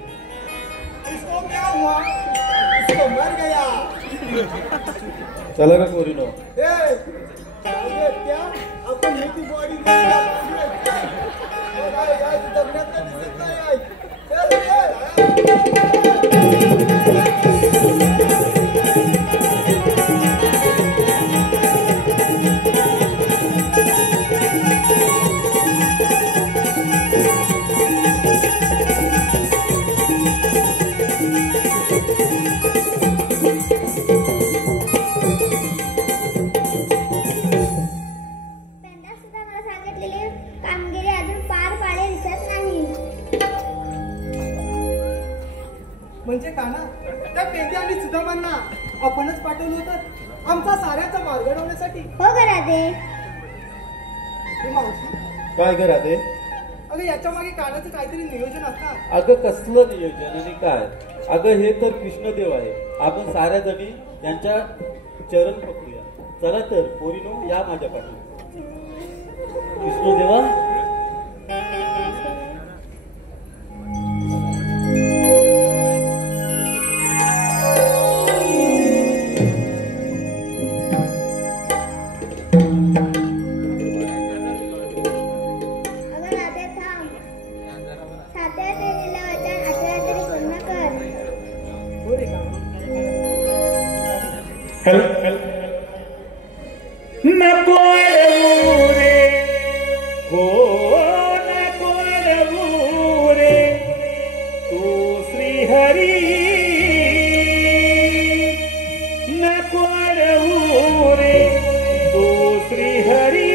इसको क्या हुआ इसको मर गया चला का पोरीनो ए, अबे क्या अपन ही की बॉडी जगण्यात दिसत नाही आई. चल, पेंडा सुद्धा मला सांगितलेली कामगिरी अजून पार पाडे दिसत नाही. म्हणजे काना त्या पेंडे आणि सुदामांना आपणच पाठवलं होतं आमचा साऱ्याचा मार्ग घडवण्यासाठी. हो करा दे. हे मावशी, काय कराते? अगं याच्या मागे कानाचं काहीतरी नियोजन असणार. अगं कसलं नियोजन आणि काय? अगं हे तर कृष्णदेव आहे. आपण साऱ्या जणी यांच्या चरण पकडूया. चला तर पोरीनो, या माझ्या पाठी. कृष्णदेवा, अगं राधे थांब. सात्या दिलेलं वचन 18 तरी पूर्ण कर. हो रे काना. नको अडवू रे, हो नको अडवू रे, तू श्रीहरी. नको अडवू रे, तू श्रीहरी.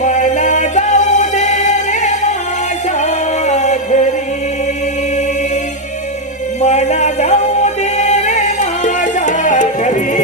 मला जाऊ दे रे माझ्या घरी, मला जाऊ दे रे माझ्या घरी.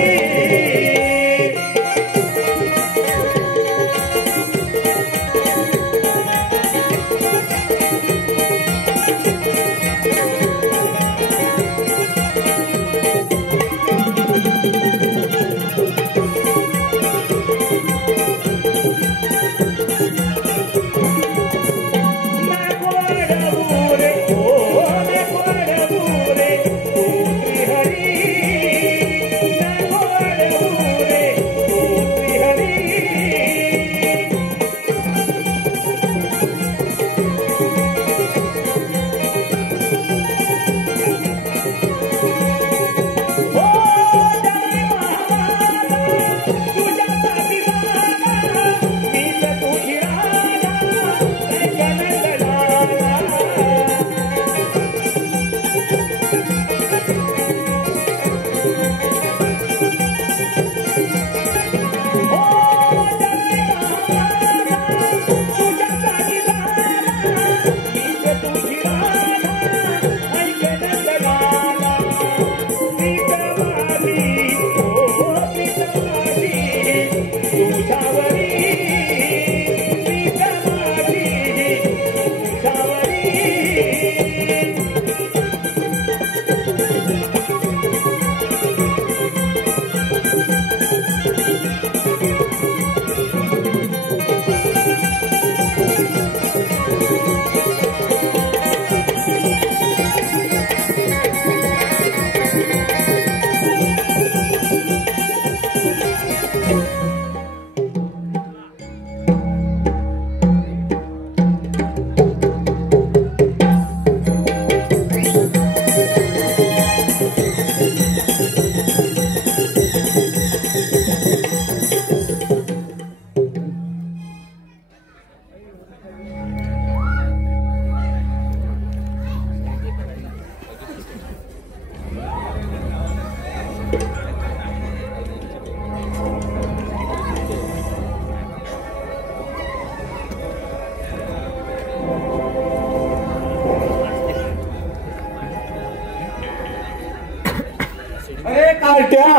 कार्ट्या,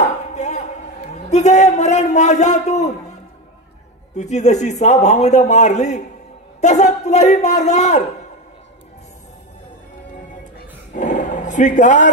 तुझे हे मरण माझ्या हातून. तुझी जशी भावंड मारली तसंच तुलाही मारणार. स्वीकार.